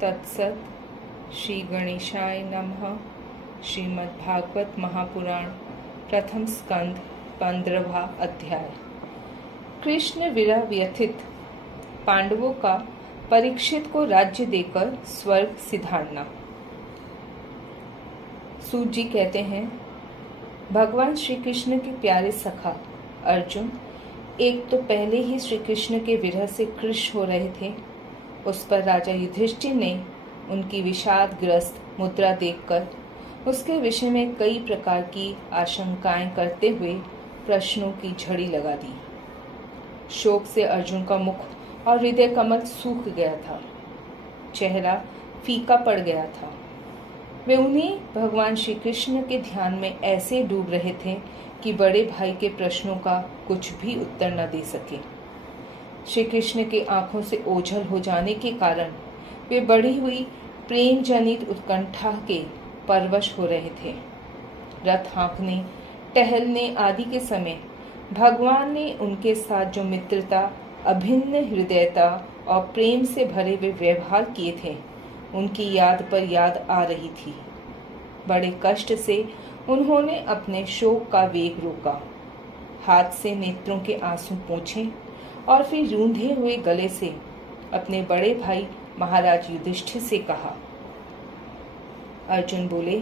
तत्सत। श्री गणेशाय नमः। श्रीमद्भागवत महापुराण प्रथम स्कंद 15वां अध्याय। कृष्ण विरह व्यथित पांडवों का परीक्षित को राज्य देकर स्वर्ग सिधारना। सूत जी कहते हैं, भगवान श्री कृष्ण के प्यारे सखा अर्जुन एक तो पहले ही श्री कृष्ण के विरह से कृश हो रहे थे। उस पर राजा युधिष्ठिर ने उनकी विषादग्रस्त मुद्रा देखकर उसके विषय में कई प्रकार की आशंकाएं करते हुए प्रश्नों की झड़ी लगा दी। शोक से अर्जुन का मुख और हृदय कमल सूख गया था, चेहरा फीका पड़ गया था। वे उन्हीं भगवान श्री कृष्ण के ध्यान में ऐसे डूब रहे थे कि बड़े भाई के प्रश्नों का कुछ भी उत्तर न दे सके। श्री कृष्ण के आंखों से ओझल हो जाने के कारण वे बढ़ी हुई प्रेम जनित उत्कंठा के परवश हो रहे थे। रथ हाँकने, टहलने आदि के समय भगवान ने उनके साथ जो मित्रता, अभिन्न हृदयता और प्रेम से भरे हुए व्यवहार किए थे, उनकी याद पर याद आ रही थी। बड़े कष्ट से उन्होंने अपने शोक का वेग रोका, हाथ से नेत्रों के आंसू पोंछे और फिर रूंधे हुए गले से अपने बड़े भाई महाराज युधिष्ठिर से कहा। अर्जुन बोले,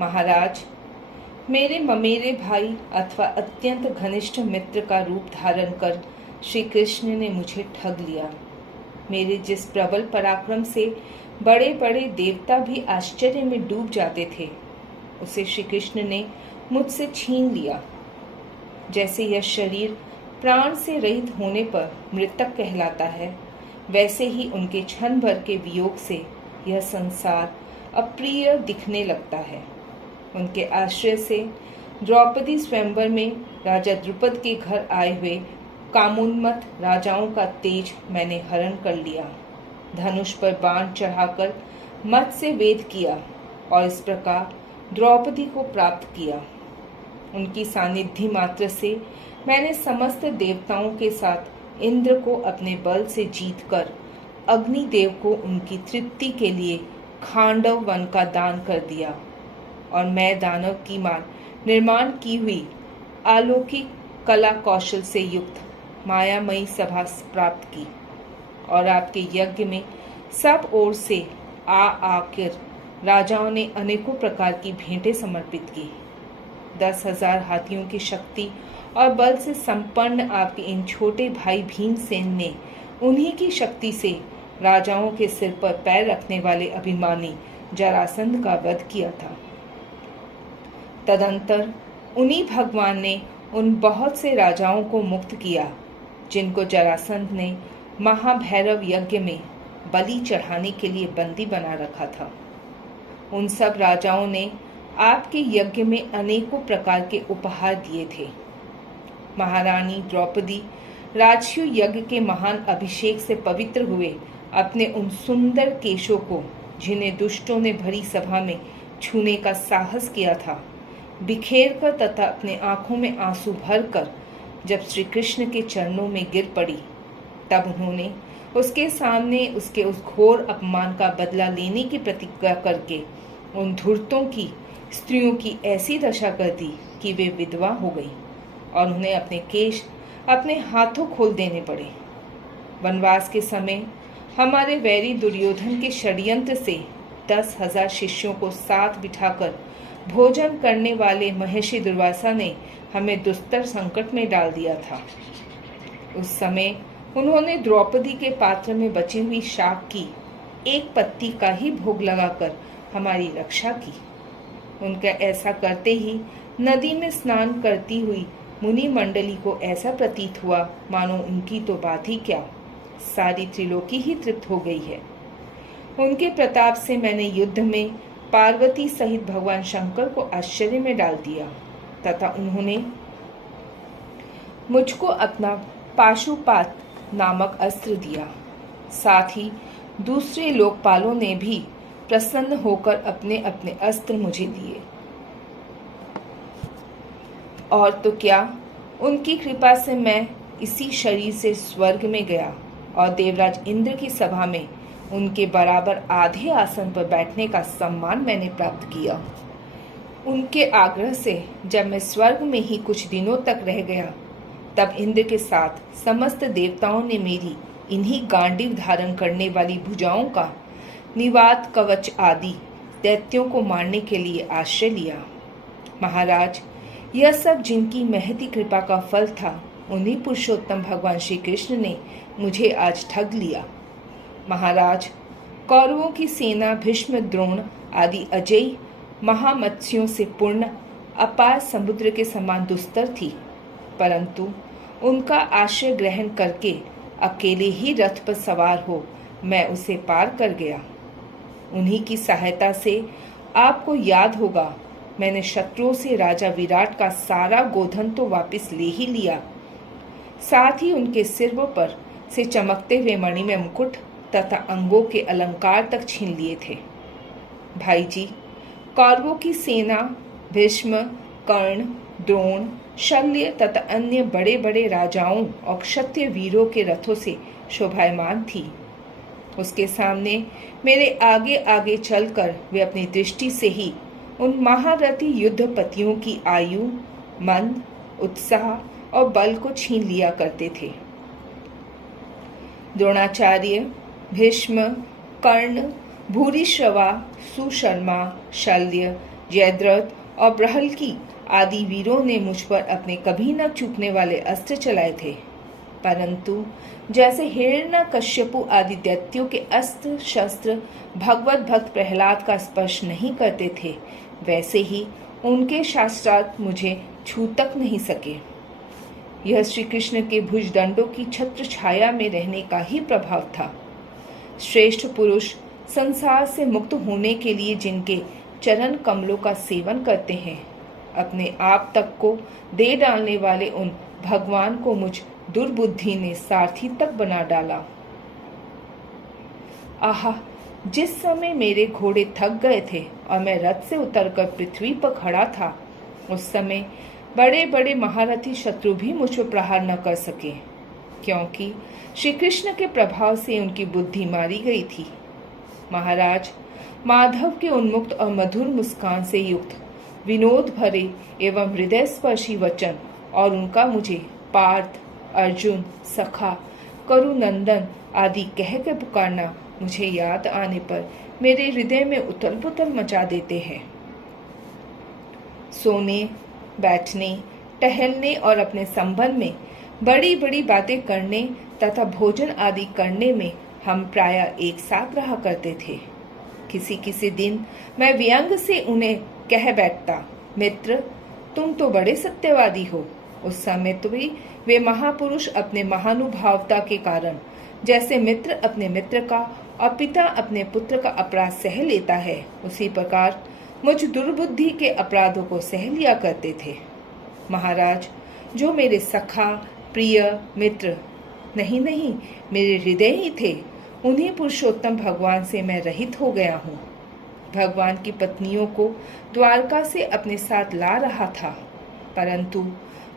महाराज, मेरे ममेरे भाई अथवा अत्यंत घनिष्ठ मित्र का रूप धारण कर श्री कृष्ण ने मुझे ठग लिया। मेरे जिस प्रबल पराक्रम से बड़े बड़े देवता भी आश्चर्य में डूब जाते थे, उसे श्री कृष्ण ने मुझसे छीन लिया। जैसे यह शरीर प्राण से रहित होने पर मृतक कहलाता है, वैसे ही उनके क्षण भर के वियोग से यह संसार अप्रिय दिखने लगता है। उनके आश्रय से द्रौपदी स्वयंवर में राजा द्रुपद के घर आए हुए कामोन्मत्त राजाओं का तेज मैंने हरण कर लिया, धनुष पर बाण चढ़ाकर मत से वेद किया और इस प्रकार द्रौपदी को प्राप्त किया। उनकी सानिध्य मात्र से मैंने समस्त देवताओं के साथ इंद्र को अपने बल से जीतकर अग्निदेव को उनकी तृप्ति के लिए खांडव वन का दान कर दिया और मैं दानव की मान निर्माण की हुई अलौकिक कला कौशल से युक्त मायामयी सभा प्राप्त की और आपके यज्ञ में सब ओर से आकर राजाओं ने अनेकों प्रकार की भेंटें समर्पित की। 10,000 हाथियों की शक्ति और बल से संपन्न आपके इन छोटे भाई भीमसेन ने उन्हीं की शक्ति से राजाओं के सिर पर पैर रखने वाले अभिमानी जरासंध का वध किया था। तदंतर उन्हीं भगवान ने उन बहुत से राजाओं को मुक्त किया जिनको जरासंध ने महाभैरव यज्ञ में बलि चढ़ाने के लिए बंदी बना रखा था। उन सब राजाओं ने आपके यज्ञ में अनेकों प्रकार के उपहार दिए थे। महारानी द्रौपदी राजसूय यज्ञ के महान अभिषेक से पवित्र हुए अपने उन सुंदर केशों को, जिन्हें दुष्टों ने भरी सभा में छूने का साहस किया था, बिखेर कर तथा अपने आंखों में आंसू भरकर जब श्री कृष्ण के चरणों में गिर पड़ी, तब उन्होंने उसके सामने उसके उस घोर अपमान का बदला लेने की प्रतिज्ञा करके उन धूर्तों की स्त्रियों की ऐसी दशा कर दी कि वे विधवा हो गई और उन्हें अपने केश अपने हाथों खोल देने पड़े। वनवास के समय हमारे वैरी दुर्योधन के षड्यंत्र से 10,000 शिष्यों को साथ बिठाकर भोजन करने वाले महर्षि दुर्वासा ने हमें दुस्तर संकट में डाल दिया था। उस समय उन्होंने द्रौपदी के पात्र में बची हुई शाक की एक पत्ती का ही भोग लगाकर हमारी रक्षा की। उनका ऐसा करते ही नदी में स्नान करती हुई मुनि मंडली को ऐसा प्रतीत हुआ मानो उनकी तो बात ही क्या, सारी त्रिलोकी ही तृप्त हो गई है। उनके प्रताप से मैंने युद्ध में पार्वती सहित भगवान शंकर को आश्चर्य में डाल दिया तथा उन्होंने मुझको अपना पाशुपात नामक अस्त्र दिया। साथ ही दूसरे लोकपालों ने भी प्रसन्न होकर अपने अपने अस्त्र मुझे दिए। और तो क्या, उनकी कृपा से मैं इसी शरीर से स्वर्ग में गया और देवराज इंद्र की सभा में उनके बराबर आधे आसन पर बैठने का सम्मान मैंने प्राप्त किया। उनके आग्रह से जब मैं स्वर्ग में ही कुछ दिनों तक रह गया, तब इंद्र के साथ समस्त देवताओं ने मेरी इन्हीं गांडीव धारण करने वाली भुजाओं का निवात कवच आदि दैत्यों को मारने के लिए आश्रय लिया। महाराज, यह सब जिनकी महती कृपा का फल था, उन्हीं पुरुषोत्तम भगवान श्री कृष्ण ने मुझे आज ठग लिया। महाराज, कौरवों की सेना भीष्म, द्रोण आदि अजय महामत्स्यों से पूर्ण अपार समुद्र के समान दुस्तर थी, परंतु उनका आश्रय ग्रहण करके अकेले ही रथ पर सवार हो मैं उसे पार कर गया। उन्हीं की सहायता से आपको याद होगा, मैंने शत्रुओं से राजा विराट का सारा गोधन तो वापस ले ही लिया, साथ ही उनके सिरों पर से चमकते हुए मणिमय मुकुट तथा अंगों के अलंकार तक छीन लिए थे। भाई जी, कौरवों की सेना भीष्म, कर्ण, द्रोण, शल्य तथा अन्य बड़े बड़े राजाओं और क्षत्रिय वीरों के रथों से शोभायमान थी। उसके सामने मेरे आगे आगे चलकर वे अपनी दृष्टि से ही उन महारथी युद्धपतियों की आयु, मन, उत्साह और बल को छीन लिया करते थे। द्रोणाचार्य, भीष्म, कर्ण, भूरिश्रवा, सुशर्मा, शल्य, जयद्रथ और बृहल्की आदि वीरों ने मुझ पर अपने कभी न चूकने वाले अस्त्र चलाए थे, परंतु जैसे हिरण्यकश्यपु आदि दैत्यों के अस्त्र शस्त्र भगवत भक्त प्रहलाद का स्पर्श नहीं करते थे, वैसे ही उनके शास्त्रार्थ मुझे छू तक नहीं सके। यह श्री कृष्ण के भुजदंडों की छत्र छाया में रहने का ही प्रभाव था। श्रेष्ठ पुरुष संसार से मुक्त होने के लिए जिनके चरण कमलों का सेवन करते हैं, अपने आप तक को दे डालने वाले उन भगवान को मुझ दुर्बुद्धि ने सारथी तक बना डाला। आहा, जिस समय मेरे घोड़े थक गए थे और मैं रथ से उतरकर पृथ्वी पर खड़ा था, उस समय बड़े बड़े महारथी शत्रु भी मुझ पर प्रहार न कर सके, क्योंकि श्री कृष्ण के प्रभाव से उनकी बुद्धि मारी गई थी। महाराज, माधव के उन्मुक्त और मधुर मुस्कान से युक्त विनोद भरे एवं हृदय स्पर्शी वचन और उनका मुझे पार्थ, अर्जुन, सखा, करुनंदन आदि कह के पुकारना मुझे याद आने पर मेरे हृदय में उथल पुथल मचा देते हैं। सोने, बैठने, टहलने और अपने संबंध में बड़ी बड़ी बातें करने तथा भोजन आदि करने में हम प्रायः एक साथ रहा करते थे। किसी किसी दिन मैं व्यंग से उन्हें कह बैठता, मित्र, तुम तो बड़े सत्यवादी हो। उस समय तो भी वे महापुरुष अपने महानुभावता के कारण जैसे मित्र अपने मित्र का और पिता अपने पुत्र का अपराध सह लेता है, उसी प्रकार मुझ दुर्बुद्धि के अपराधों को सह लिया करते थे। महाराज, जो मेरे सखा, प्रिय, मित्र नहीं मेरे हृदय ही थे, उन्हीं पुरुषोत्तम भगवान से मैं रहित हो गया हूँ। भगवान की पत्नियों को द्वारका से अपने साथ ला रहा था, परंतु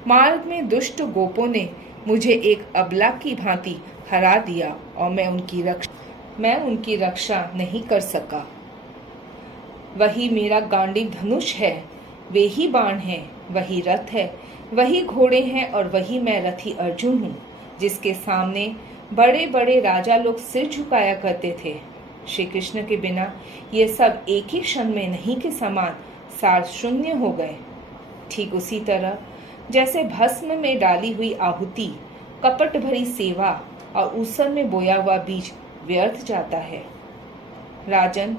मार्ग में दुष्ट गोपों ने मुझे एक अबला की भांति हरा दिया और मैं उनकी रक्षा नहीं कर सका। वही मेरा गांडीव धनुष है, वे ही बाण हैं, वही रथ है, वही घोड़े हैं और वही मैं रथी अर्जुन हूँ, जिसके सामने बड़े बड़े राजा लोग सिर झुकाया करते थे। श्री कृष्ण के बिना ये सब एक ही क्षण में नहीं के समान सार शून्य हो गए। ठीक उसी तरह जैसे भस्म में डाली हुई आहुति, कपट भरी सेवा और ऊसर में बोया हुआ बीज व्यर्थ जाता है। राजन,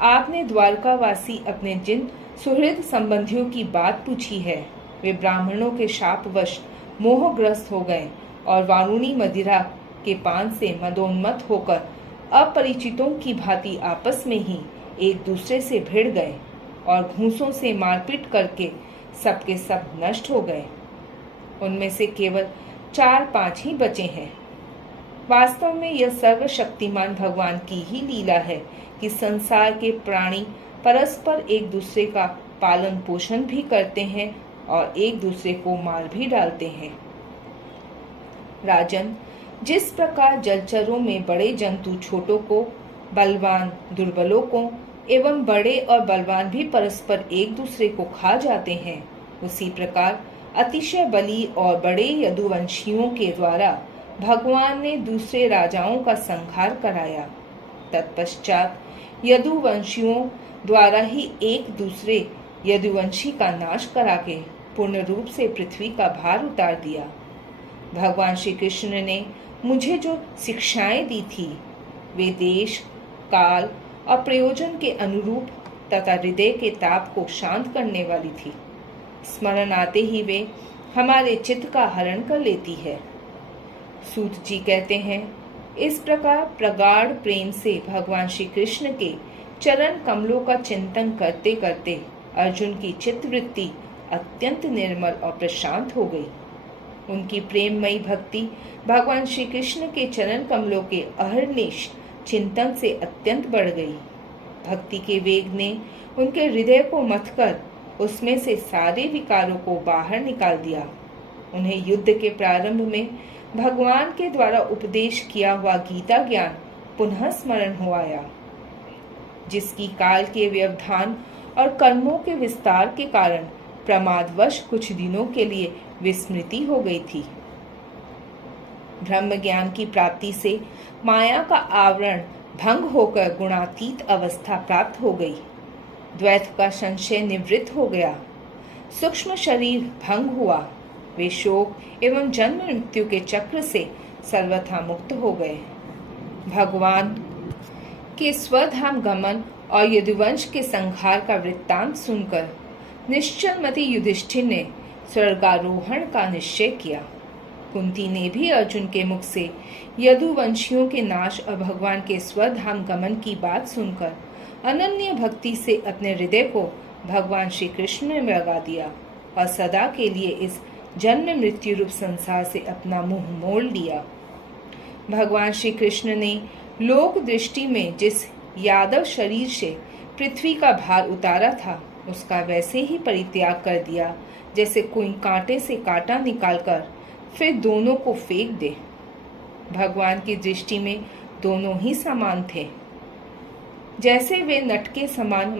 आपने द्वारकावासी अपने जिन सुहृद संबंधियों की बात पूछी है, वे ब्राह्मणों के शापवश मोहग्रस्त हो गए और वारुणी मदिरा के पान से मदोन्मत्त होकर अपरिचितों की भांति आपस में ही एक दूसरे से भिड़ गए और घूंसों से मारपीट करके सबके सब नष्ट हो गए। उनमें से केवल 4-5 ही बचे हैं। वास्तव में यह सर्वशक्तिमान भगवान की ही लीला है कि संसार के प्राणी परस्पर एक दूसरे का पालन पोषण भी करते हैं और एक दूसरे को मार भी डालते हैं। राजन, जिस प्रकार जलचरों में बड़े जंतु छोटों को बलवान दुर्बलों को एवं बड़े और बलवान भी परस्पर एक दूसरे को खा जाते हैं, उसी प्रकार अतिशय बली और बड़े यदुवंशियों के द्वारा भगवान ने दूसरे राजाओं का संहार कराया। तत्पश्चात यदुवंशियों द्वारा ही एक दूसरे यदुवंशी का नाश करा के पूर्ण रूप से पृथ्वी का भार उतार दिया। भगवान श्री कृष्ण ने मुझे जो शिक्षाएं दी थी वे देश, काल और प्रयोजन के अनुरूप तथा हृदय के ताप को शांत करने वाली थी। स्मरण आते ही वे हमारे चित्त का हरण कर लेती है। सूत जी कहते हैं, इस प्रकार प्रगाढ़ प्रेम से भगवान श्री कृष्ण के चरण कमलों का चिंतन करते करते अर्जुन की चित्तवृत्ति अत्यंत निर्मल और प्रशांत हो गई। उनकी प्रेममयी भक्ति भगवान श्री कृष्ण के चरण कमलों के अहर्निश चिंतन से अत्यंत बढ़ गई। भक्ति के वेग ने उनके हृदय को मथकर उसमें से सारे विकारों को बाहर निकाल दिया। उन्हें युद्ध के प्रारंभ में भगवान के द्वारा उपदेश किया हुआ गीता ज्ञान पुनः स्मरण हो आया, जिसकी काल के व्यवधान और कर्मों के विस्तार के कारण प्रमादवश कुछ दिनों के लिए विस्मृति हो गई थी। ब्रह्म ज्ञान की प्राप्ति से माया का आवरण भंग होकर गुणातीत अवस्था प्राप्त हो गई। द्वैत का संशय निवृत्त हो गया। सूक्ष्म शरीर भंग हुआ। वे शोक एवं जन्म मृत्यु के चक्र से सर्वथा मुक्त हो गए। भगवान के स्वधाम गमन और यदुवंश के संहार का वृत्तांत सुनकर निश्चलमति युधिष्ठिर ने स्वर्गारोहण का निश्चय किया। कुंती ने भी अर्जुन के मुख से यदुवंशियों के नाश और भगवान के स्वधाम गमन की बात सुनकर अनन्य भक्ति से अपने हृदय को भगवान श्री कृष्ण में लगा दिया और सदा के लिए इस जन्म मृत्यु रूप संसार से अपना मुंह मोड़ लिया। भगवान श्री कृष्ण ने लोक दृष्टि में जिस यादव शरीर से पृथ्वी का भार उतारा था उसका वैसे ही परित्याग कर दिया जैसे कोई कांटे से कांटा निकालकर फिर दोनों को फेंक दे। भगवान की दृष्टि में दोनों ही समान थे। जैसे वे नट के समान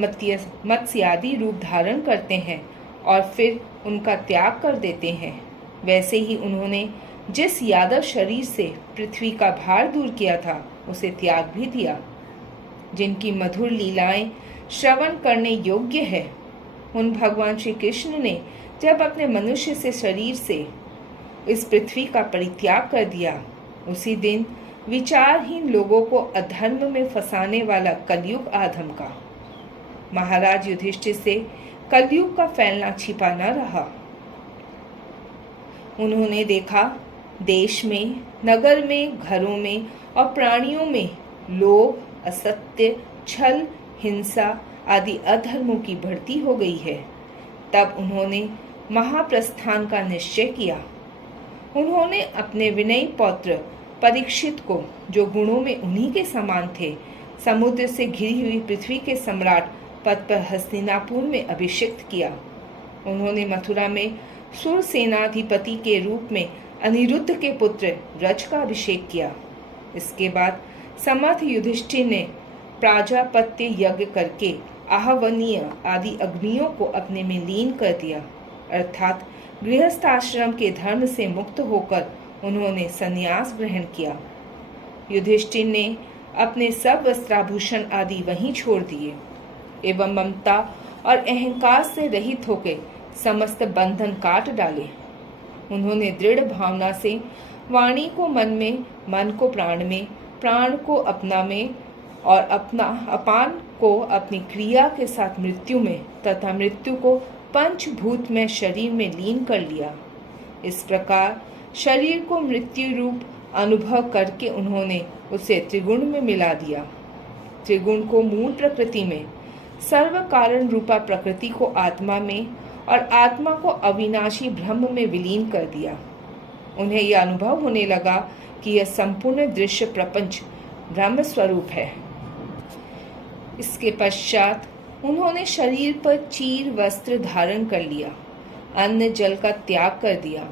मत्स्यादि रूप धारण करते हैं और फिर उनका त्याग कर देते हैं, वैसे ही उन्होंने जिस यादव शरीर से पृथ्वी का भार दूर किया था उसे त्याग भी दिया। जिनकी मधुर लीलाएं श्रवण करने योग्य है, उन भगवान श्री कृष्ण ने जब अपने मनुष्य से शरीर से इस पृथ्वी का परित्याग कर दिया, उसी दिन विचारहीन लोगों को अधर्म में फंसाने वाला कलयुग आ धमका। महाराज युधिष्ठिर से कलयुग का फैलना छिपा न रहा। उन्होंने देखा देश में, नगर में, घरों में और प्राणियों में लोभ, असत्य, छल, हिंसा आदि अधर्मों की बढ़ती हो गई है। तब उन्होंने महाप्रस्थान का निश्चय किया। उन्होंने अपने विनयी पौत्र परीक्षित को, जो गुणों में उन्हीं के समान थे, समुद्र से घिरी हुई पृथ्वी के सम्राट पद पर हस्तिनापुर में अभिषिक्त किया। उन्होंने मथुरा में सुर सेनाधिपति के रूप में अनिरुद्ध के पुत्र व्रज का अभिषेक किया। इसके बाद समर्थ युधिष्ठिर ने प्राजापत्य यज्ञ करके आहवनीय आदि अग्नियों को अपने में लीन कर दिया, अर्थात गृहस्थाश्रम के धर्म से मुक्त होकर उन्होंने संन्यास ग्रहण किया। युधिष्ठिर ने अपने सब वस्त्राभूषण आदि वहीं छोड़ दिए एवं ममता और अहंकार से रहित होकर समस्त बंधन काट डाले। उन्होंने दृढ़ भावना से वाणी को मन में, मन को प्राण में, प्राण को अपना में और अपान को अपनी क्रिया के साथ मृत्यु में तथा मृत्यु को पंचभूत में शरीर में लीन कर लिया। इस प्रकार शरीर को मृत्यु रूप अनुभव करके उन्होंने उसे त्रिगुण में मिला दिया। त्रिगुण को मूल प्रकृति में, सर्व कारण रूपा प्रकृति को आत्मा में और आत्मा को अविनाशी ब्रह्म में विलीन कर दिया। उन्हें यह अनुभव होने लगा कि यह संपूर्ण दृश्य प्रपंच ब्रह्म स्वरूप है। इसके पश्चात उन्होंने शरीर पर चीर वस्त्र धारण कर लिया, अन्न जल का त्याग कर दिया,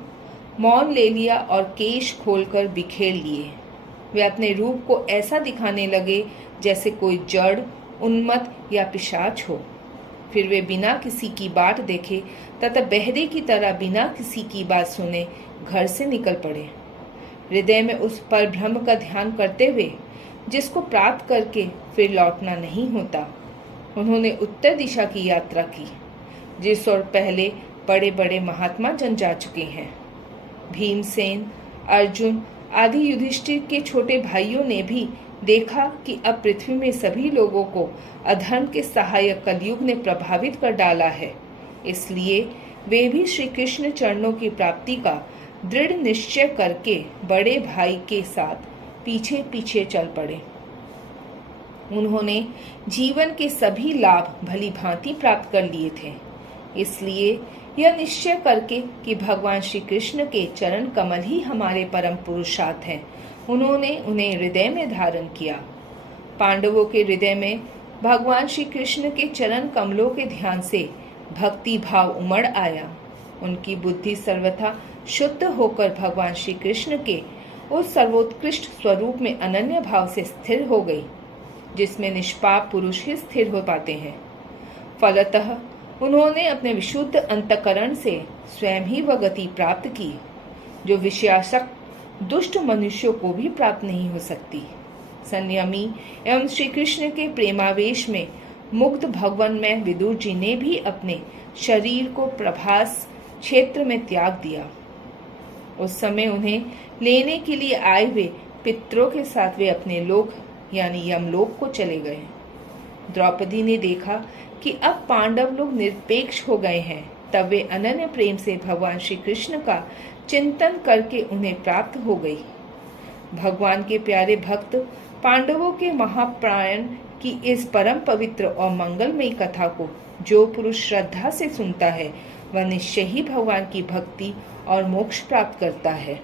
मौन ले लिया और केश खोलकर बिखेर लिए। वे अपने रूप को ऐसा दिखाने लगे जैसे कोई जड़, उन्मत्त या पिशाच हो। फिर वे बिना किसी की बाट देखे तथा बहरे की तरह बिना किसी की बात सुने घर से निकल पड़े, हृदय में उस पर ब्रह्म का ध्यान करते हुए जिसको प्राप्त करके फिर लौटना नहीं होता। उन्होंने उत्तर दिशा की यात्रा की, जिस ओर पहले बड़े बड़े महात्मा जन जा चुके हैं। भीमसेन, अर्जुन आदि युधिष्ठिर के छोटे भाइयों ने भी देखा कि अब पृथ्वी में सभी लोगों को अधर्म के सहायक कलयुग ने प्रभावित कर डाला है। इसलिए वे भी श्री कृष्ण चरणों की प्राप्ति का दृढ़ निश्चय करके बड़े भाई के साथ पीछे पीछे चल पड़े। उन्होंने जीवन के सभी लाभ भली भांति प्राप्त कर लिए थे, इसलिए यह निश्चय करके कि भगवान श्री कृष्ण के चरण कमल ही हमारे परम पुरुषार्थ हैं, उन्होंने उन्हें हृदय में धारण किया। पांडवों के हृदय में भगवान श्री कृष्ण के चरण कमलों के ध्यान से भक्ति भाव उमड़ आया। उनकी बुद्धि सर्वथा शुद्ध होकर भगवान श्री कृष्ण के उस सर्वोत्कृष्ट स्वरूप में अनन्य भाव से स्थिर हो गई, जिसमें निष्पाप पुरुष ही स्थिर हो पाते हैं। फलतः उन्होंने अपने विशुद्ध अंतकरण से स्वयं ही वह गति प्राप्त की जो विषयासक्त दुष्ट मनुष्यों को भी प्राप्त नहीं हो सकती। संयमी एवं श्री कृष्ण के प्रेमावेश में मुग्ध भगवान में विदुर जी ने भी अपने शरीर को प्रभास क्षेत्र में त्याग दिया। उस समय उन्हें लेने के लिए आए हुए पितरों के साथ वे अपने लोक यानी यमलोक को चले गए। द्रौपदी ने देखा कि अब पांडव लोग निरपेक्ष हो गए हैं, तब वे अनन्य प्रेम से भगवान श्री कृष्ण का चिंतन करके उन्हें प्राप्त हो गई। भगवान के प्यारे भक्त पांडवों के महाप्राण की इस परम पवित्र और मंगलमयी कथा को जो पुरुष श्रद्धा से सुनता है, वह निश्चय ही भगवान की भक्ति और मोक्ष प्राप्त करता है।